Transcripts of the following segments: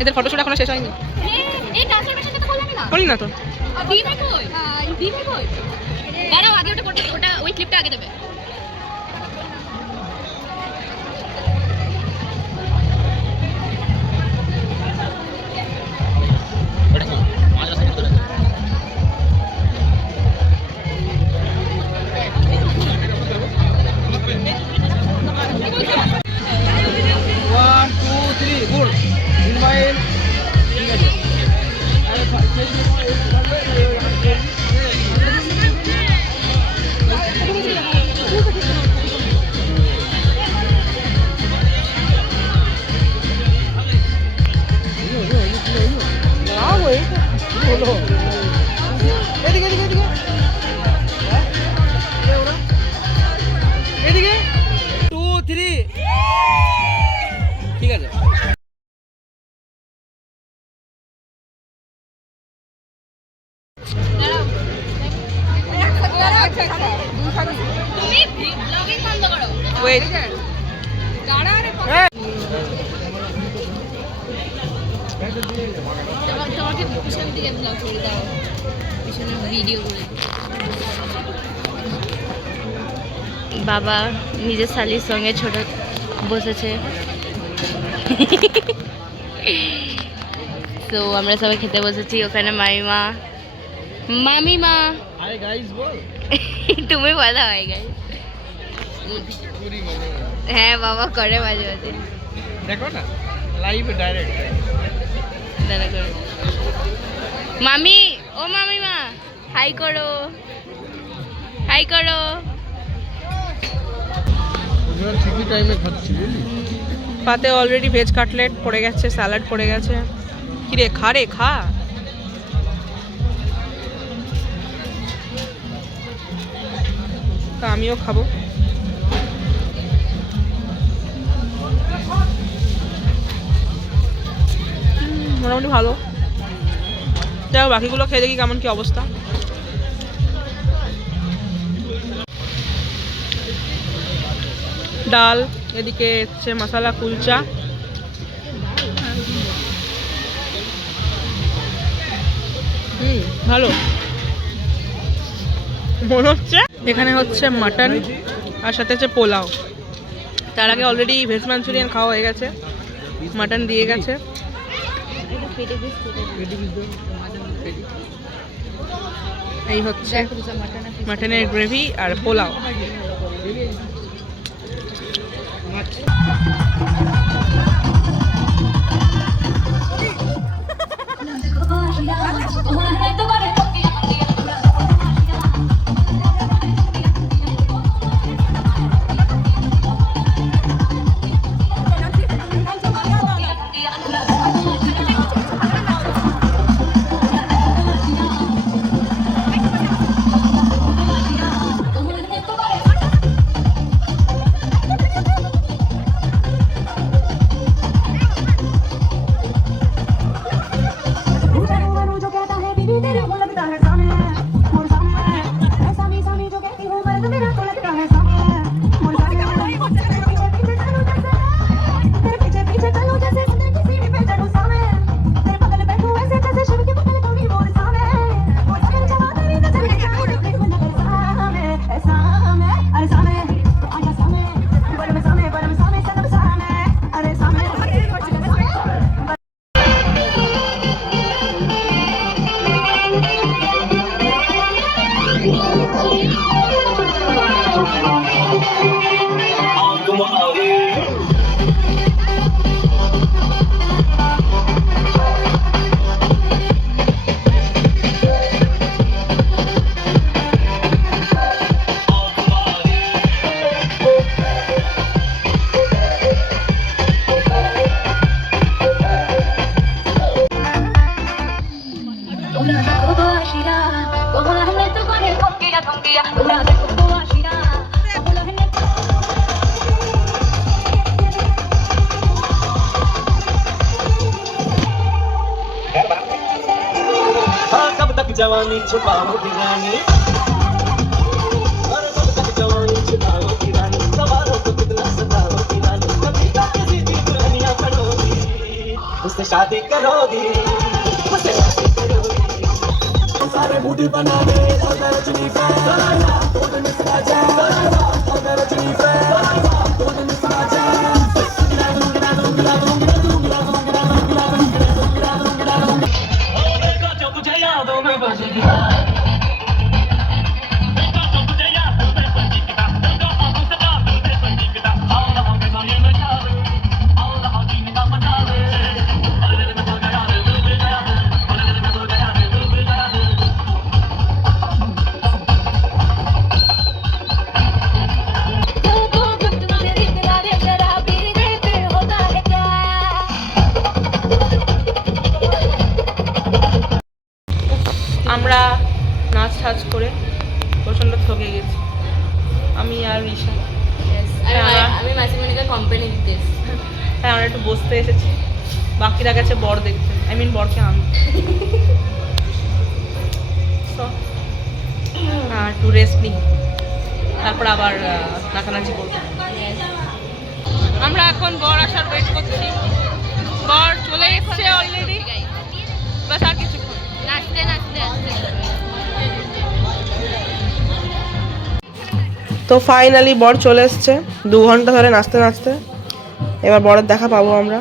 এদের ফটোশুট এখনো শেষ হয়নি। করি না তো। দাঁড়াও, আগে ওটা ওই ক্লিপটা আগে দেবে। ঠিক আছে। তোমাকে পিছন দিকে ব্লগ করে দাও, পিছনে ভিডিও করে। বাবা নিজের শালির সঙ্গে ছোট বসেছে। তো আমরা সবাই খেতে বসেছি। ওখানে মামিমা, মামিমা তুমি বলো হাই গাইস। হ্যাঁ বাবা করে মাঝে মাঝে, দেখো না লাইভ ডাইরেক্ট। দাদা করো। মামি, ও মামিমা হাই করো, হাই করো। ঠিকই টাইমে খাচ্ছি। পাতে অলরেডি ভেজ কাটলেট পড়ে গেছে, স্যালাড পড়ে গেছে। কিরে খা রে খা। তা আমিও খাবো। মোটামুটি ভালো। যাই বাকিগুলো খেয়ে দেখি কেমন কি অবস্থা। ডাল, এদিকে হচ্ছে মশলা কুলচা। ভালো মনে হচ্ছে। এখানে হচ্ছে মাটন আর সাথে হচ্ছে পোলাও। তার আগে অলরেডি ভেজ মাঞ্চুরিয়ান খাওয়া হয়ে গেছে, মাটন দিয়ে গেছে। এই হচ্ছে মাটনের গ্রেভি আর পোলাও। जवानी छुपाओ दीवानी, और कब तक जवानी छुपाओ दीवानी, सवालों को कितना सताओ दीवानी, कभी कैसी भी दुल्हनिया पड़ोसी, उससे शादी करोगी मुझसे शादी करोगी सारे मूड बनाने और मैं रजनी फैन दो दिन इसका जैम और मैं रजनी फैन दो दिन इसका जैम जो तुझे यादों में बजेगी আমরা নাচ টাচ করে প্রচণ্ড থকে গেছি আমি আর রিশা। আমি মাসিমণিকে কোম্পানি দিতে এসেছি। হ্যাঁ আমরা একটু বসতে এসেছি, বাকিরা গেছে বর দেখতে, আই মিন বরকে আনতে। একটু রেস্ট নিই, তারপর আবার নাচানাচি করবো। আমরা এখন বর আসার ওয়েট করছি, বর চলে এসছে অলরেডি, বাস আর কিছুক্ষণ। নাচতে নাচতে আসতে তো ফাইনালি বর চলে এসছে 2 ঘন্টা ধরে নাচতে নাচতে, এবার বরের দেখা পাবো আমরা।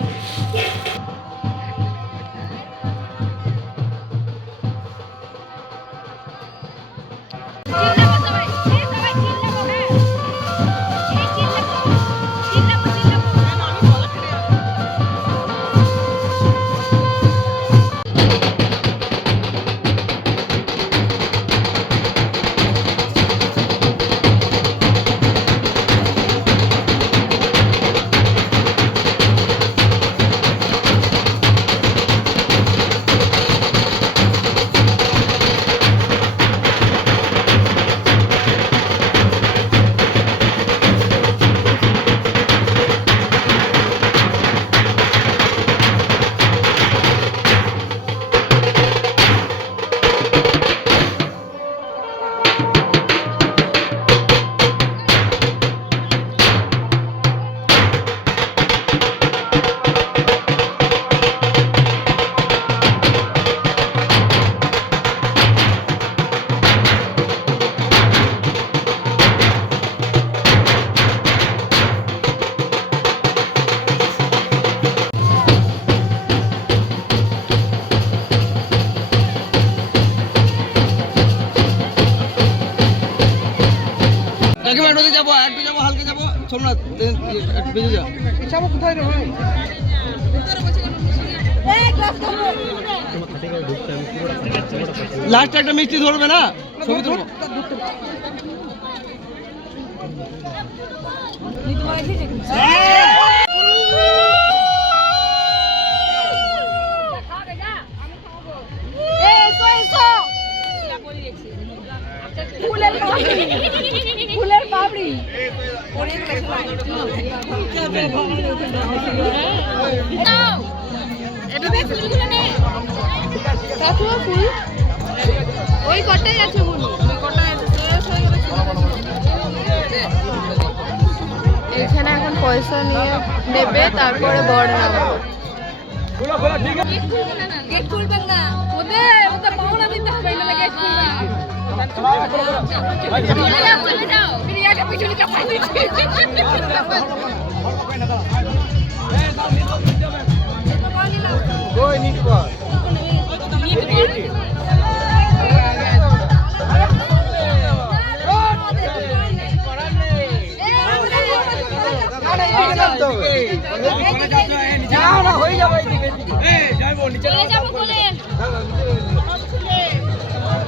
নদী যাবো, একটু যাবো, হালকা যাবো, সোমনাথ বেজে যাও। যাবো কোথায় রে ভাই? লাস্ট একটা মিষ্টি ধরবে না, ছবি তুলবো। ফুলের পাপড়ি ফুল ওই কটাই আছে, এখানে এখন পয়সা নিয়ে নেবে, তারপরে বর নামবে। গেট খুলবেন না, ওদের পাওনা দিতে হবে না, গেট খুলবেন। চলে যাও প্রিয়াকে পিছনে চাপাই দিচ্ছি। কই নিট কর যাও না, হয়ে যাবে এইদিকে। এই যাইবো নিচে, চলে যাবো কোলে।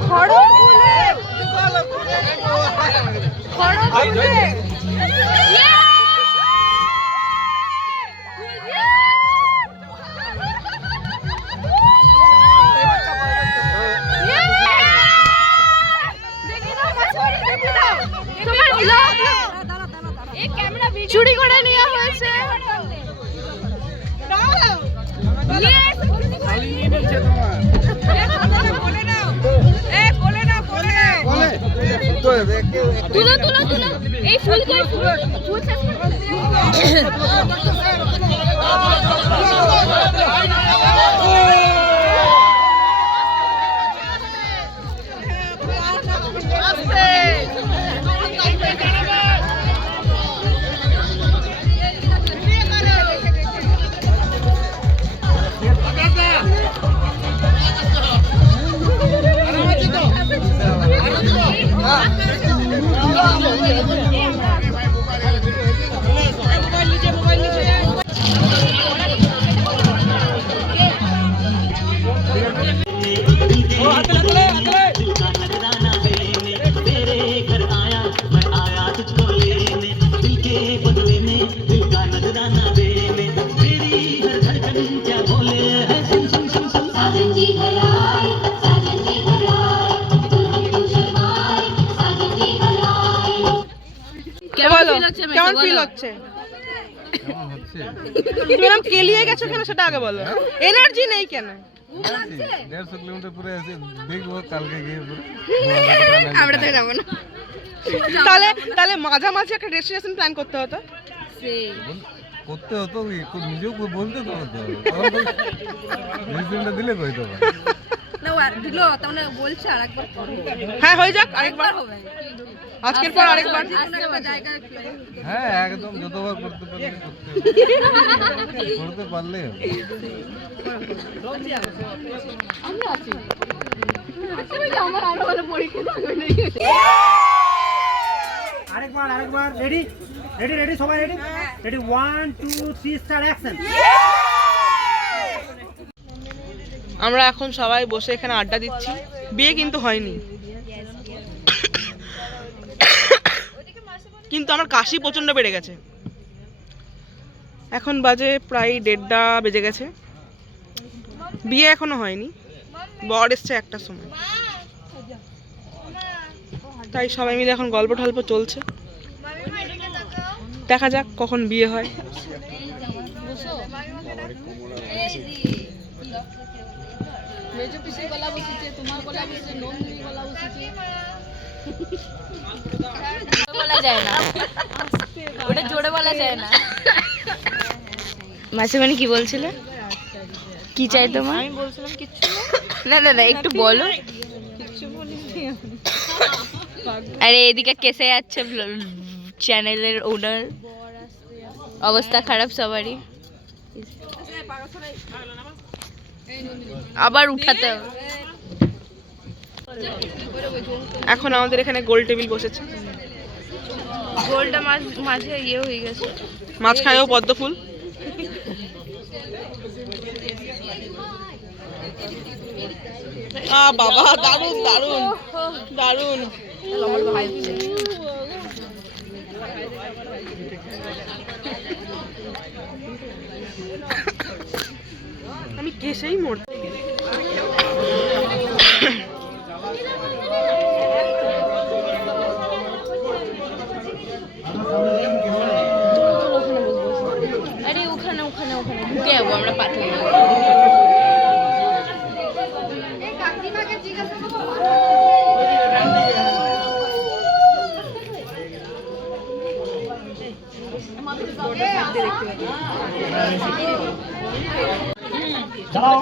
খড়ো খুলে খড়ো খুলে চুরি করে নেওয়া হয়েছে। তুলো তুলো তুলো এই ফুল ফুল শেষ করে কেমন বলো। ফিল হচ্ছে? কেমন হচ্ছে? তুমি এরকম কেলিয়ে গেছো কেন সেটা আগে বলো। এনার্জি নেই কেন? 150 কিলোমিটার পুরো আছে, দেখবো কালকে গিয়ে পুরো। আমরা তো যাবো না। তাহলে মাঝামাঝি একটা ডেস্টিনেশন প্ল্যান করতে হতো। করতে হতো কি, নিজেও বলতে তো হতো। রিজনটা দিলে কই তো ভাই। হ্যাঁ হয়ে যাক আরেকবার, আজকের পর আরেকবার। হ্যাঁ একদম, যতবার করতে পারলে করতে পারলে হবে। আরেকবার রেডি রেডি রেডি সবাই রেডি রেডি 1 2 3 স্টার্ট অ্যাকশন। আমরা এখন সবাই বসে এখানে আড্ডা দিচ্ছি। বিয়ে কিন্তু হয়নি, কিন্তু আমার কাশি প্রচন্ড বেড়ে গেছে। এখন বাজে প্রায় 1:30 বেজে গেছে, বিয়ে এখনো হয়নি, বর এসছে 1টার সময়। তাই সবাই মিলে এখন গল্প টল্প চলছে, দেখা যাক কখন বিয়ে হয়। বলা যায় না, ওটা জোরে বলা যায় না। মাসিমণি কি বলছিল? কি চাই তোমার? আমি বলছিলাম কিচ্ছু না না না, একটু বলো। আরে এদিকে কেসে যাচ্ছে চ্যানেলের ওনার, অবস্থা খারাপ সবারই, আবার উঠাতে হবে। এখন আমাদের এখানে গোল টেবিল বসেছে, গোলটা মাঝে ইয়ে হয়ে গেছে, মাঝখানেও পদ্ম ফুল। বাবা দারুন দারুন দারুন। আমি কেসেই মরতে। আরে ওখানে ওখানে ওখানে ঢুকে যাবো আমরা পাতলা। চালাও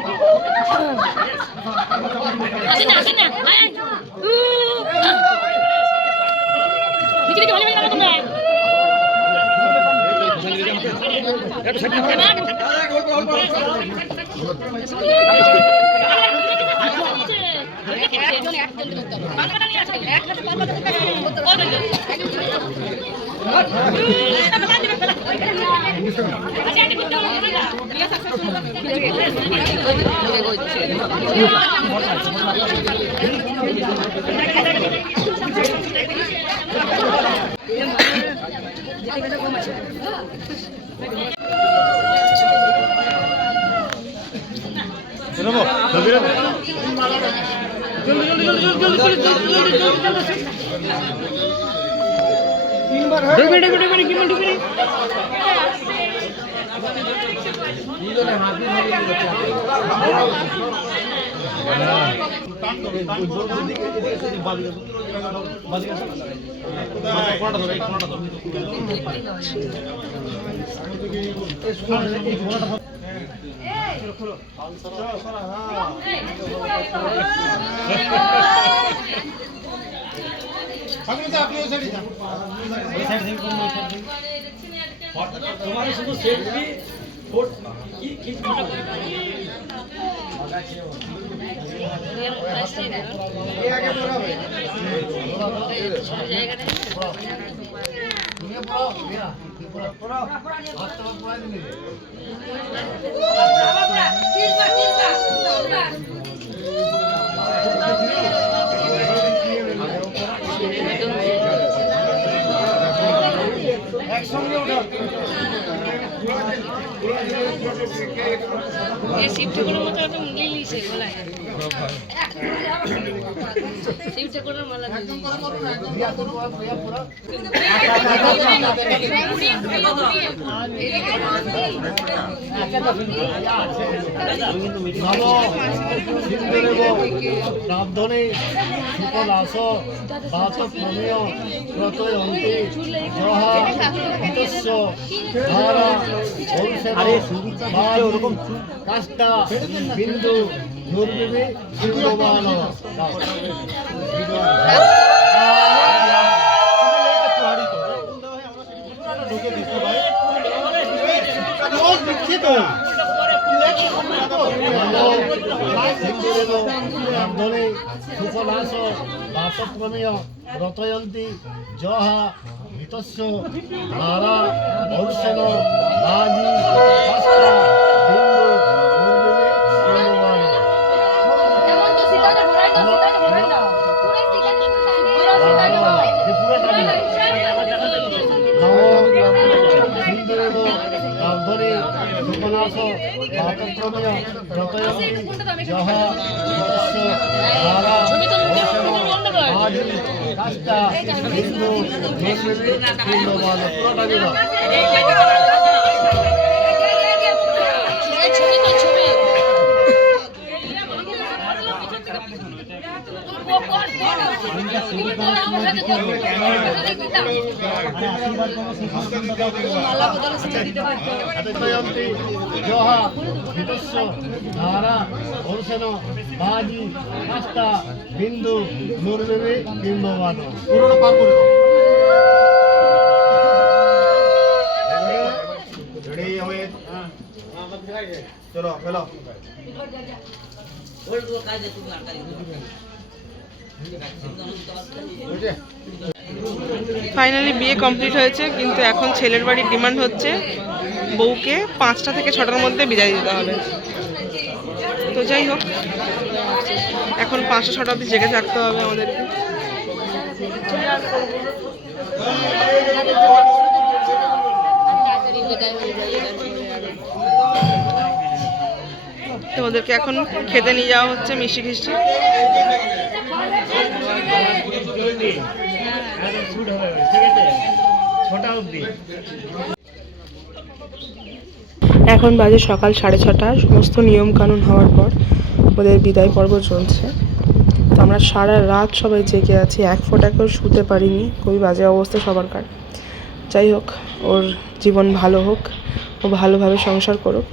তোমার শুধু সেলফি ফটো কি একসঙ্গে ওঠা ये शिव ठाकुर माता तो लिली से बोला है शिव ठाकुर माला রামধনে সুফল আস বাত প্রমেয় প্রতয়ন্তি জহা হিতস্য ধারা ওরকম কাষ্টা বিন্দু দুর্বিবে শিববান রামধনে সুফলাস বাতপ্রমেয় রতয়ন্তি জহা হিতস্য ধারা ঔষেন রাজি কাষ্টা বিন্দু দুর্বিবে শিববান রামধনে সুফলাস বাতপ্রমেয় রতয়ন্তি জহা হিতস্য ধারা ঔষেন রাজি কাষ্টা বিন্দু দুর্বিবে শিববান জহা হিতস্য ধারা ঔষেন বাজি কাষ্টা বিন্দু দুর্বিবে বিম্ববান পুরোটা পার করে দাও। চলো ফেলো। ফাইনালি বিয়ে কমপ্লিট হয়েছে, কিন্তু এখন ছেলের বাড়ির ডিমান্ড হচ্ছে বউকে 5টা থেকে 6টার মধ্যে বিদায় দিতে হবে। তো যাই হোক, এখন 5টা 6টা অবধি জেগে থাকতে হবে আমাদেরকে। তো ওদেরকে এখন খেতে নিয়ে যাওয়া হচ্ছে মিষ্টি খিষ্টি। এখন বাজে সকাল 6:30। সমস্ত নিয়ম কানুন হওয়ার পর ওদের বিদায় পর্ব চলছে। তো আমরা সারা রাত সবাই জেগে আছি, এক ফোঁটা কেউ শুতে পারিনি, খুবই বাজে অবস্থা সবারকার। যাই হোক, ওর জীবন ভালো হোক, ও ভালোভাবে সংসার করুক।